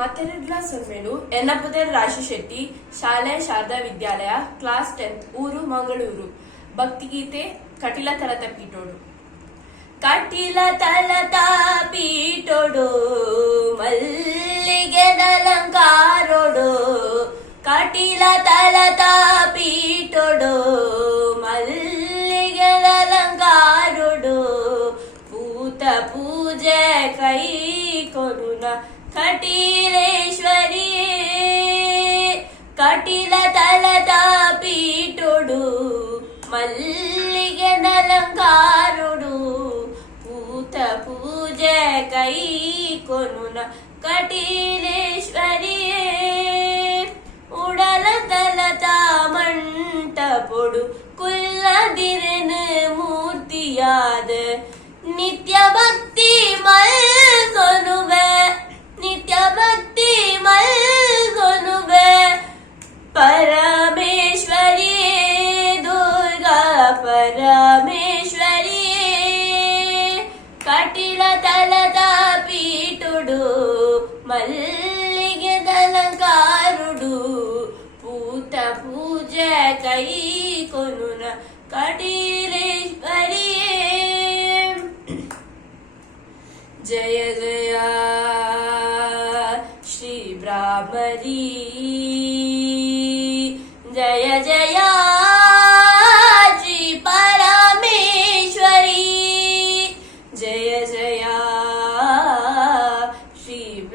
ಮಾತಿರಿಗಳ ಸೊಲ್ಮೆನು ಯಲ್ಲಪುದರ್ ರಾಶಿ ಶೆಟ್ಟಿ, ಶಾಲೆ ಶಾರದಾ ವಿದ್ಯಾಲಯ, class tenth, ಊರು ಮಂಗಳೂರು. ಭಕ್ತಿಗೀತೆ, ಕಟೀಲ ತಲತ ಪೀಟೋಡು ಕಟಿಲ ತಲತ ಪೀಟೋಡು ಮಲ್ಲಿಗೆ ಅಲಂಕಾರೋಡು. ಕಟಿಲ ತಲತ ಪೀಟೋಡು ಮಲ್ಲಿಗೆ ಅಲಂಕಾರೋಡು. ಪೂತ ಪೂಜೆ ಕೈ కరుణ కటిలేశ్వరి. కటిల తల పీఠుడు మల్లిగనలంకారుడు పూత పూజ కై కొనున కటిలేశ్వరి. ఉడల తల మంటపొడు కుల్ల మూర్తియాద. నిత్య భక్తి పరమేశ్వరి కటిల తలద పీఠుడు మల్లిగ దళకారుడు పూత పూజ కై కొనున కటిలేశ్వరి. జయ జయ శ్రీ బ్రాహ్మరీ. జయ జయ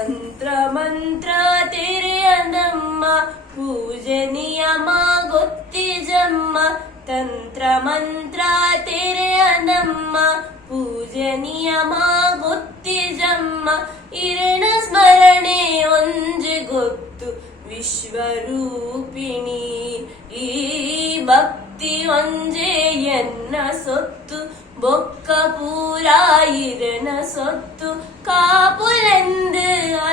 ತಂತ್ರ ಮಂತ್ರ ತೆರೆಯದಮ್ಮ, ಪೂಜೆ ನಿಯಮ ಗೊತ್ತಿ ಜಮ್ಮ. ತಂತ್ರ ಮಂತ್ರ ತೆರೆಯದಮ್ಮ, ಪೂಜೆ ನಿಯಮ ಗೊತ್ತಿ ಜಮ್ಮ. ಇರಣ ಸ್ಮರಣೆ ಒಂಜೆ ಗೊತ್ತು, ವಿಶ್ವರೂಪಿಣಿ. ಈ ಭಕ್ತಿ ಒಂಜೆ ಎನ್ನ ಸೊತ್ತು, ಬೊಕ್ಕ ಪೂರ ಇರನ ಸೊತ್ತು. ಕಾಪುಲ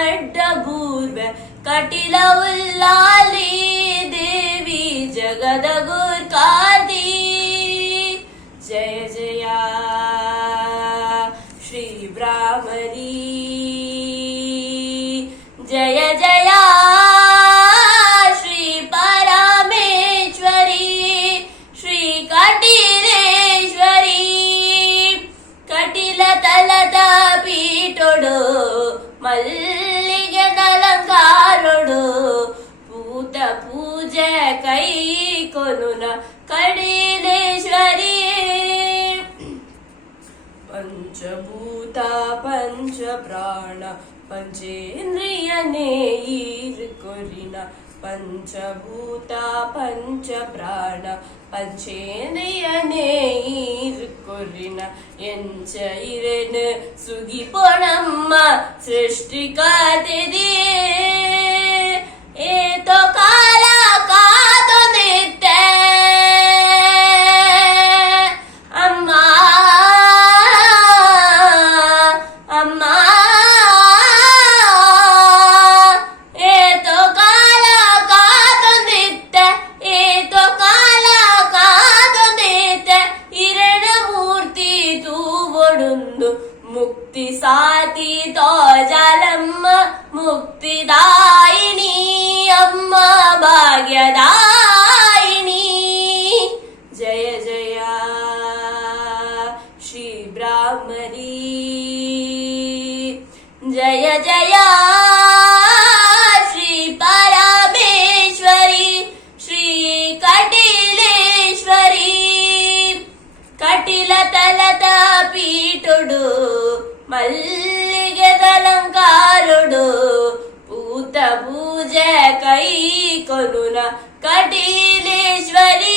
ಅಡ್ಡ ಬೂರ್ವ ಕಟಿಲ ಉಲ್ಲಾಲಿ ದೇವಿ ಜಗದ ಗುರ್ಕಾದಿ ಜಯ ಜಯ ಶ್ರೀ ಬ್ರಾಹ್ಮರಿ ಜಯ ಜಯ ಶ್ರೀ ಪರಮೇಶ್ವರಿ ಶ್ರೀ ಕಟಿಲೇಶ್ವರಿ ಕಟಿಲ ತಲದ ಪೀಠೊಡು ಮಲ್ಲಿಗೆ పూజ కై కొనున కడిలేశ్వరి. పంచభూత పంచ ప్రాణ పంచేంద్రియనే ఈరుకొరిన పంచభూత పంచ ప్రాణ పంచేంద్రియనే ఈరుకొరిన ఎంచ ఇరెను సుగి పొణమ్మ సృష్టికాతిది. ఏతో రామరీ జయ జయ శ్రీ పరమేశ్వరి శ్రీ కటిలేశ్వరి. కటిల తలత పీఠుడు మల్లిగదలంకారుడు పూత పూజ కై కొనున కటిలేశ్వరి.